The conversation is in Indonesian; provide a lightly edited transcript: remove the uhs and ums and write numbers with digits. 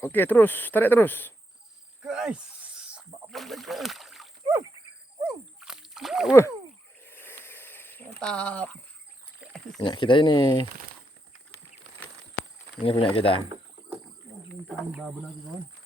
Oke, terus tarik terus. Guys, babon guys. Wah, Mantap. punya kita ini. Ini punya kita. Ini babon lagi kawan.